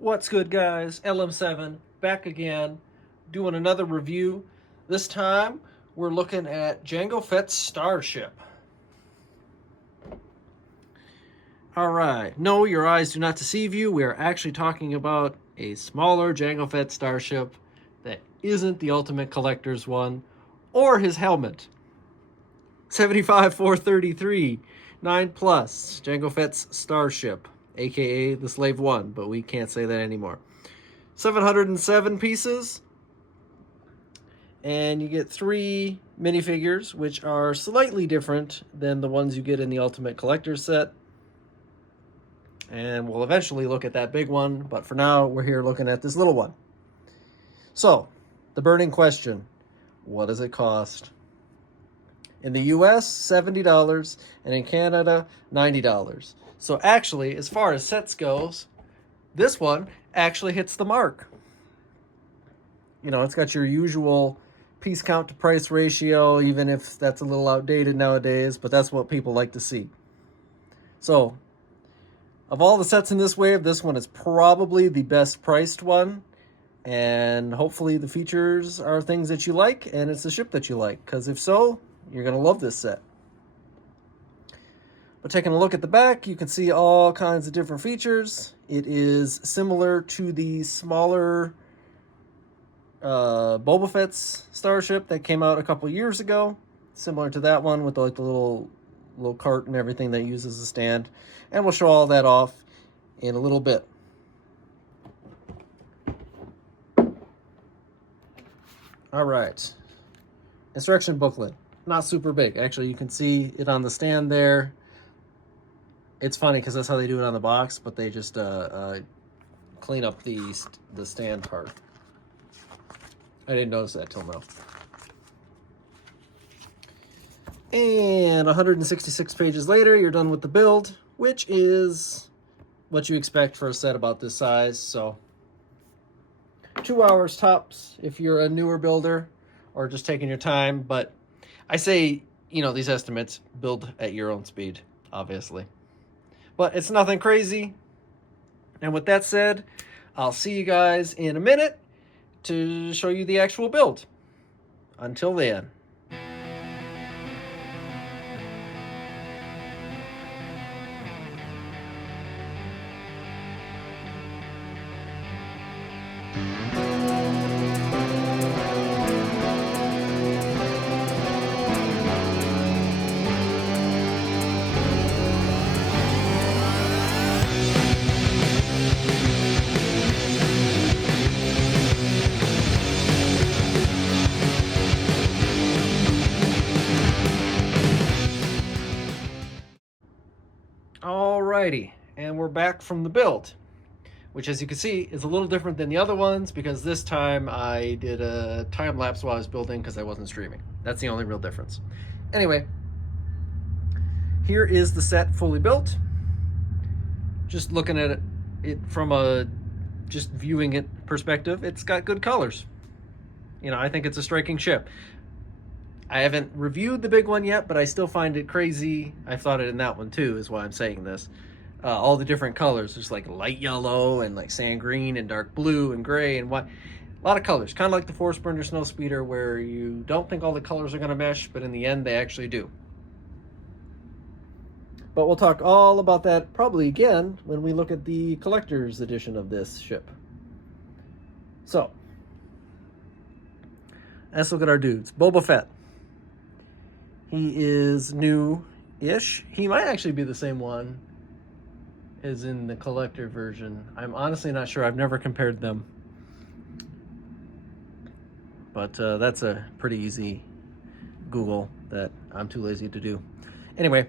What's good, guys? LM7 back again, doing another review. This time we're looking at Jango Fett's Starship. All right, no, your eyes do not deceive you. We are actually talking about a smaller Jango Fett Starship that isn't the Ultimate Collector's one or his helmet. 75-433 9 plus Jango Fett's Starship, aka the Slave One, but we can't say that anymore. 707 pieces, and you get 3 minifigures, which are slightly different than the ones you get in the Ultimate Collector's set. And we'll eventually look at that big one, but for now, we're here looking at this little one. So, the burning question, what does it cost? In the US, $70, and in Canada, $90. So actually, as far as sets goes, this one actually hits the mark. You know, it's got your usual piece count to price ratio, even if that's a little outdated nowadays, but that's what people like to see. So, of all the sets in this wave, this one is probably the best priced one, and hopefully the features are things that you like, and it's the ship that you like, because if so, you're going to love this set. But taking a look at the back, you can see all kinds of different features. It is similar to the smaller Boba Fett's Starship that came out a couple years ago. Similar to that one with the little cart and everything that uses a stand. And we'll show all that off in a little bit. All right. Instruction booklet. Not super big. Actually, you can see it on the stand there. It's funny because that's how they do it on the box, but they just clean up the stand part. I didn't notice that till now. And 166 pages later, you're done with the build, which is what you expect for a set about this size. So 2 hours tops if you're a newer builder or just taking your time. But I say, you know, these estimates, build at your own speed, obviously. But it's nothing crazy. And with that said, I'll see you guys in a minute to show you the actual build. Until then. Alrighty, and we're back from the build, which as you can see is a little different than the other ones because this time I did a time lapse while I was building because I wasn't streaming. That's the only real difference. Anyway, here is the set fully built. Just looking at it from a just viewing it perspective, it's got good colors. You know, I think it's a striking ship. I haven't reviewed the big one yet, but I still find it crazy. I thought it in that one too, is why I'm saying this. All the different colors. There's like light yellow and like sand green and dark blue and gray and white. A lot of colors, kind of like the Force Burner Snow Speeder, where you don't think all the colors are going to mesh, but in the end they actually do. But we'll talk all about that probably again when we look at the collector's edition of this ship. So, let's look at our dudes. Boba Fett. He is new-ish. He might actually be the same one as in the collector version. I'm honestly not sure. I've never compared them. But that's a pretty easy Google that I'm too lazy to do. Anyway,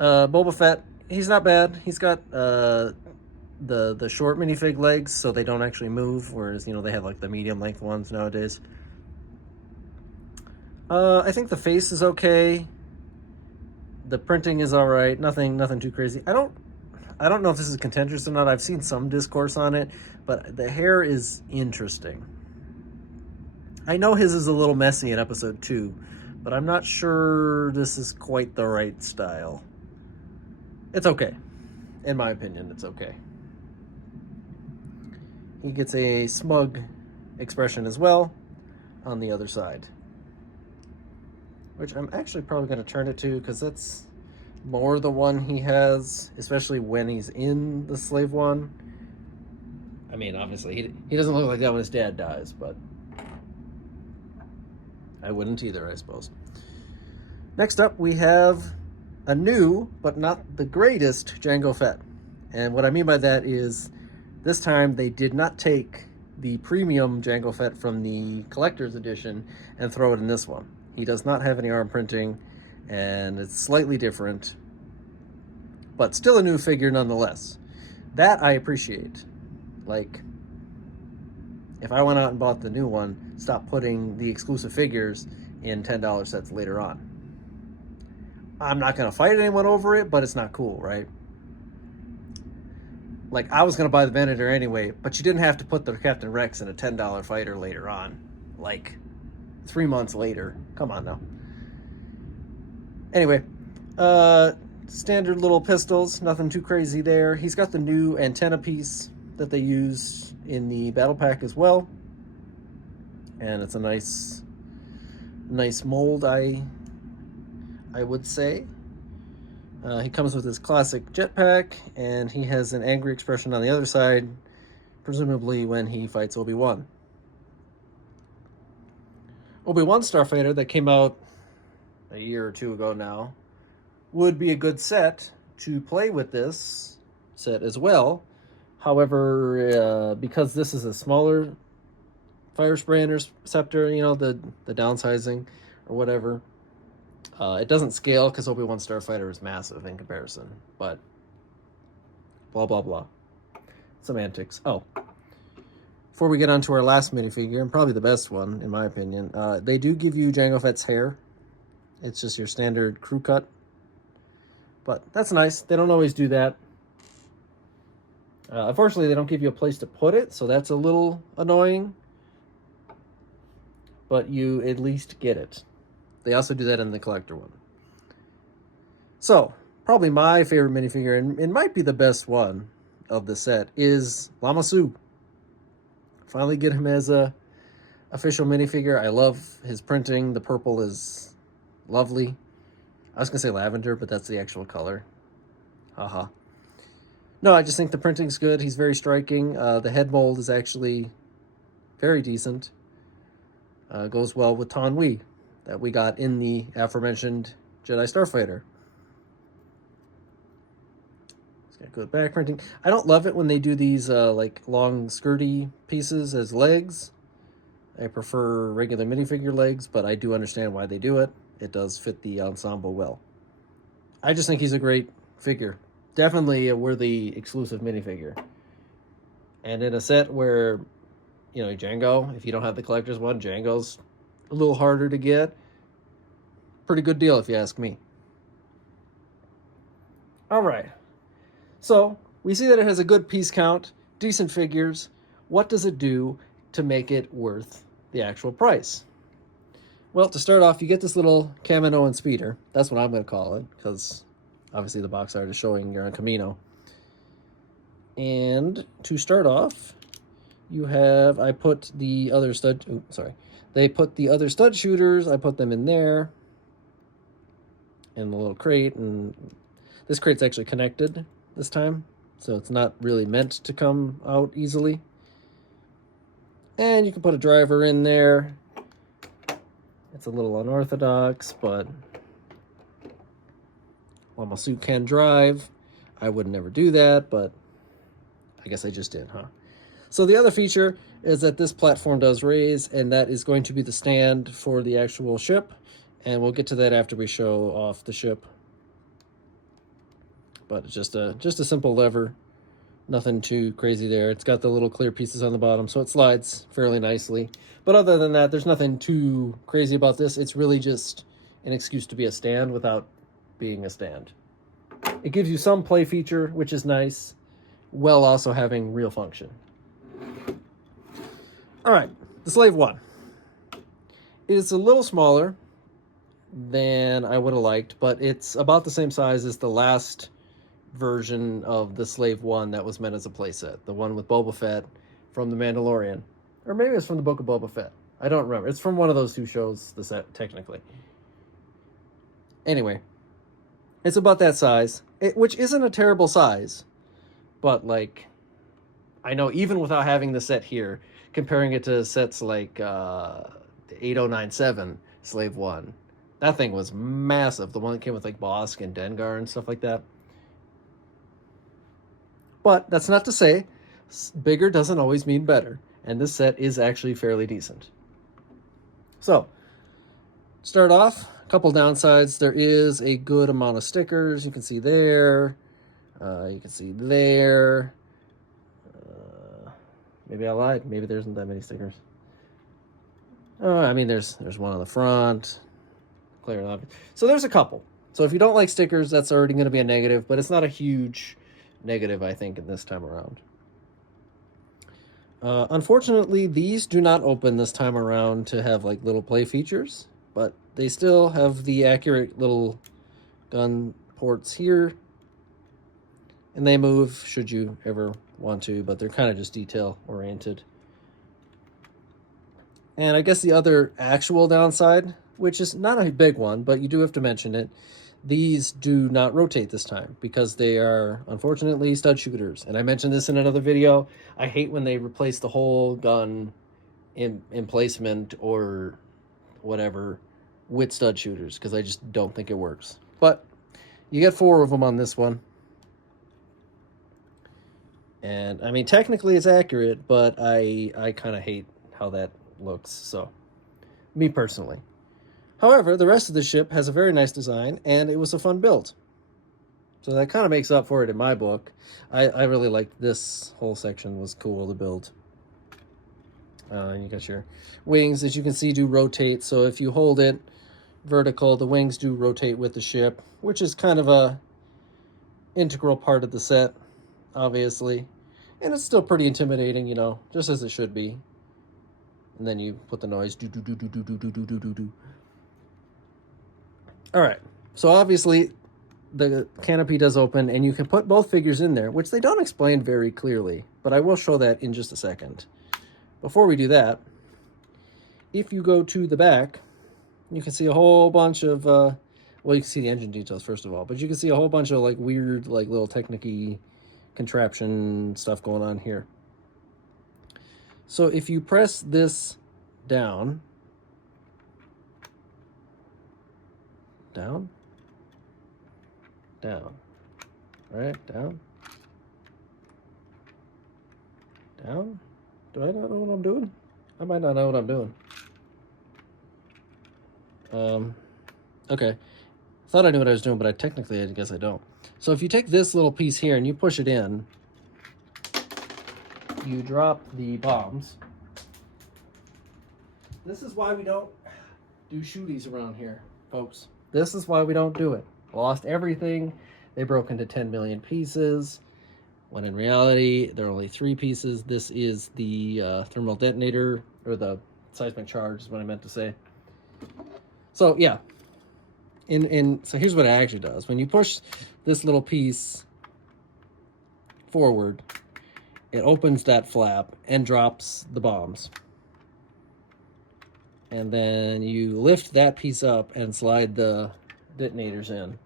Boba Fett, he's not bad. He's got the short minifig legs, so they don't actually move, whereas, you know, they have like the medium length ones nowadays. I think the face is okay. The printing is all right. Nothing too crazy. I don't know if this is contentious or not. I've seen some discourse on it, but the hair is interesting. I know his is a little messy in episode 2, but I'm not sure this is quite the right style. It's okay. In my opinion, it's okay. he gets a smug expression as well on the other side, which I'm actually probably going to turn it to because that's more the one he has, especially when he's in the slave one. I mean, obviously, he doesn't look like that when his dad dies, but I wouldn't either, I suppose. Next up, we have a new, but not the greatest, Jango Fett. And what I mean by that is, this time they did not take the premium Jango Fett from the collector's edition and throw it in this one. He does not have any arm printing, and it's slightly different, but still a new figure nonetheless. That I appreciate. Like, if I went out and bought the new one, stop putting the exclusive figures in $10 sets later on. I'm not going to fight anyone over it, but it's not cool, right? Like, I was going to buy the Venator anyway, but you didn't have to put the Captain Rex in a $10 fighter later on. Like, 3 months later. Come on now. Anyway, standard little pistols, nothing too crazy there. He's got the new antenna piece that they use in the battle pack as well, and it's a nice mold, I would say. He comes with his classic jetpack, and he has an angry expression on the other side, presumably when he fights Obi-Wan. Obi-Wan Starfighter that came out a year or two ago now would be a good set to play with this set as well. However, because this is a smaller fire spray interceptor, you know, the downsizing or whatever, it doesn't scale because Obi-Wan Starfighter is massive in comparison, but blah, blah, blah. Semantics. Oh, before we get on to our last minifigure, and probably the best one, in my opinion, they do give you Jango Fett's hair. It's just your standard crew cut, but that's nice. They don't always do that. Unfortunately, they don't give you a place to put it, so that's a little annoying, but you at least get it. They also do that in the collector one. So, probably my favorite minifigure, and it might be the best one of the set, is Lama Su. Finally get him as a official minifigure. I love his printing. The purple is lovely. I was going to say lavender, but that's the actual color. Haha. No, I just think the printing's good. He's very striking. The head mold is actually very decent. Goes well with Taun We that we got in the aforementioned Jedi Starfighter. It's got good back printing. I don't love it when they do these like long skirty pieces as legs. I prefer regular minifigure legs, but I do understand why they do it. It does fit the ensemble well. I just think he's a great figure. Definitely a worthy exclusive minifigure. And in a set where, you know, Jango, if you don't have the collector's one, Jango's a little harder to get. Pretty good deal if you ask me. All right. So, we see that it has a good piece count, decent figures. What does it do to make it worth the actual price? Well, to start off, you get this little Kaminoan speeder. That's what I'm going to call it, because obviously the box art is showing you're on Kamino. And to start off, you have, I put the other stud, they put the other stud shooters, I put them in there, in the little crate, and this crate's actually connected this time, so it's not really meant to come out easily. And you can put a driver in there. It's a little unorthodox, but Lama Su can drive. I would never do that, but I guess I just did, huh? So the other feature is that this platform does raise, and that is going to be the stand for the actual ship, and we'll get to that after we show off the ship. But it's just a simple lever, nothing too crazy there. It's got the little clear pieces on the bottom, so it slides fairly nicely. But other than that, there's nothing too crazy about this. It's really just an excuse to be a stand without being a stand. It gives you some play feature, which is nice, while also having real function. All right, the Slave One. It is a little smaller than I would have liked, but it's about the same size as the last version of the Slave One that was meant as a playset. The one with Boba Fett from The Mandalorian. Or maybe it's from the Book of Boba Fett. I don't remember. It's from one of those two shows, the set, technically. Anyway, it's about that size, which isn't a terrible size. But, like, I know even without having the set here, comparing it to sets like the 8097 Slave 1, that thing was massive. The one that came with, like, Bosk and Dengar and stuff like that. But that's not to say bigger doesn't always mean better. And this set is actually fairly decent. So, start off, a couple downsides. There is a good amount of stickers. You can see there. You can see there. Maybe I lied. Maybe there isn't that many stickers. I mean, there's one on the front. Clear and obvious. So there's a couple. So if you don't like stickers, that's already going to be a negative. But it's not a huge negative, I think, in this time around. Unfortunately, these do not open this time around to have like little play features, but they still have the accurate little gun ports here, and they move should you ever want to, but they're kind of just detail oriented. And I guess the other actual downside, which is not a big one, but you do have to mention it, these do not rotate this time because they are, unfortunately, stud shooters. And I mentioned this in another video. I hate when they replace the whole gun in emplacement or whatever with stud shooters because I just don't think it works. But you get 4 of them on this one. And, I mean, technically it's accurate, but I kind of hate how that looks. So, me personally. However, the rest of the ship has a very nice design, and it was a fun build. So that kind of makes up for it in my book. I really liked this whole section. Was cool to build. You got your wings, as you can see, do rotate. So if you hold it vertical, the wings do rotate with the ship, which is kind of a integral part of the set, obviously. And it's still pretty intimidating, you know, just as it should be. And then you put the noise, do. All right, so obviously the canopy does open and you can put both figures in there, which they don't explain very clearly, but I will show that in just a second. Before we do that, if you go to the back, you can see a whole bunch of, well, you can see the engine details first of all, but you can see a whole bunch of like weird, like little technic-y contraption stuff going on here. So if you press this down, right, down. Do I not know what I'm doing? I might not know what I'm doing. Okay. Thought I knew what I was doing, but I guess I don't. So if you take this little piece here and you push it in, you drop the bombs. This is why we don't do shooties around here, folks. This is why we don't do it. Lost everything. They broke into 10 million pieces, when in reality, there are only 3 pieces. This is the thermal detonator, or the seismic charge is what I meant to say. So, yeah. So here's what it actually does. When you push this little piece forward, it opens that flap and drops the bombs. And then you lift that piece up and slide the detonators in.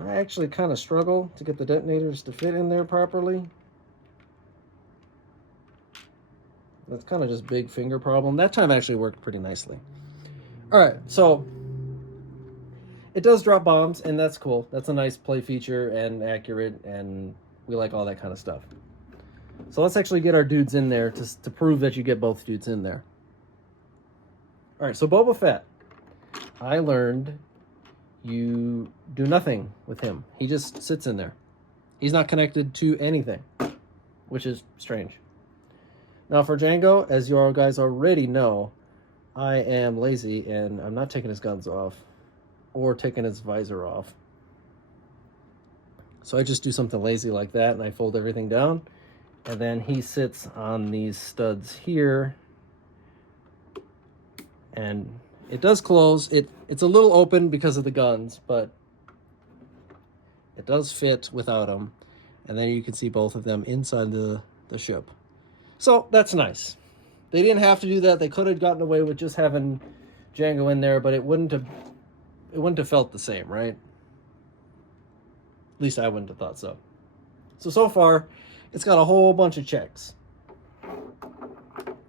I actually kind of struggle to get the detonators to fit in there properly. That's kind of just big finger problem. That time actually worked pretty nicely. All right, so it does drop bombs, and that's cool. That's a nice play feature and accurate, and we like all that kind of stuff. So let's actually get our dudes in there to prove that you get both dudes in there. All right, so Boba Fett. I learned you do nothing with him. He just sits in there. He's not connected to anything, which is strange. Now for Jango, as you all guys already know, I am lazy and I'm not taking his guns off or taking his visor off. So I just do something lazy like that and I fold everything down. And then he sits on these studs here. And it does close. It's a little open because of the guns, but it does fit without them. And then you can see both of them inside the ship. So that's nice. They didn't have to do that. They could have gotten away with just having Jango in there, but it wouldn't have felt the same, right? At least I wouldn't have thought so. So far, it's got a whole bunch of checks.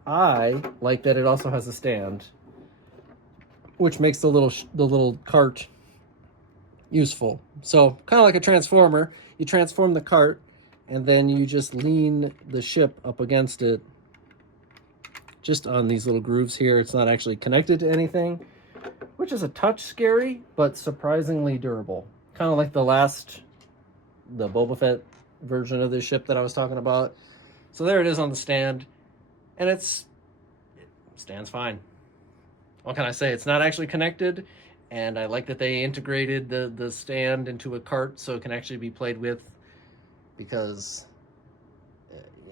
I like that it also has a stand, which makes the little cart useful. So kind of like a transformer, you transform the cart, and then you just lean the ship up against it, just on these little grooves here. It's not actually connected to anything, which is a touch scary, but surprisingly durable. Kind of like the Boba Fett version of this ship that I was talking about. So there it is on the stand, and it stands fine. What can I say? It's not actually connected, and I like that they integrated the stand into a cart so it can actually be played with, because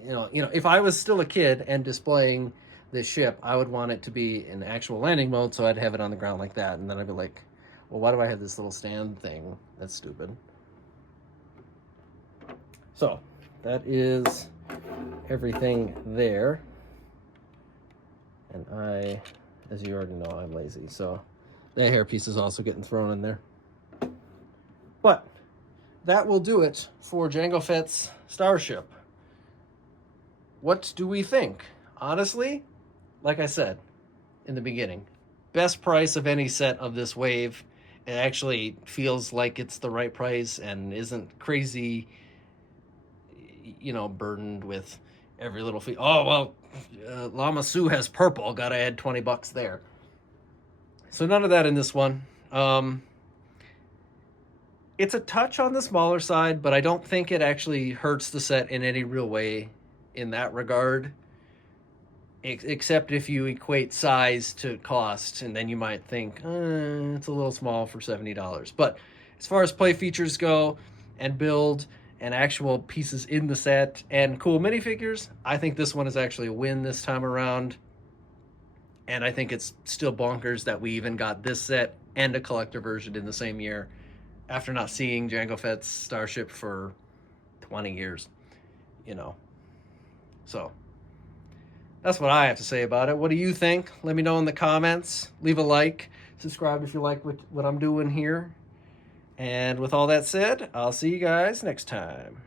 you know, if I was still a kid and displaying this ship, I would want it to be in actual landing mode, so I'd have it on the ground like that, and then I'd be like, well, why do I have this little stand thing? That's stupid. So that is everything there. And as you already know, I'm lazy, so that hairpiece is also getting thrown in there. But that will do it for Jango Fett's Starship. What do we think? Honestly, like I said in the beginning, best price of any set of this wave. It actually feels like it's the right price and isn't crazy, burdened with every little fee. Oh, well, Lama Su has purple, gotta add $20 there. So none of that in this one. It's a touch on the smaller side, but I don't think it actually hurts the set in any real way in that regard, except if you equate size to cost, and then you might think, it's a little small for $70. But as far as play features go, and build, and actual pieces in the set, and cool minifigures, I think this one is actually a win this time around. And I think it's still bonkers that we even got this set and a collector version in the same year, after not seeing Jango Fett's Starship for 20 years, So that's what I have to say about it. What do you think? Let me know in the comments. Leave a like. Subscribe if you like what I'm doing here. And with all that said, I'll see you guys next time.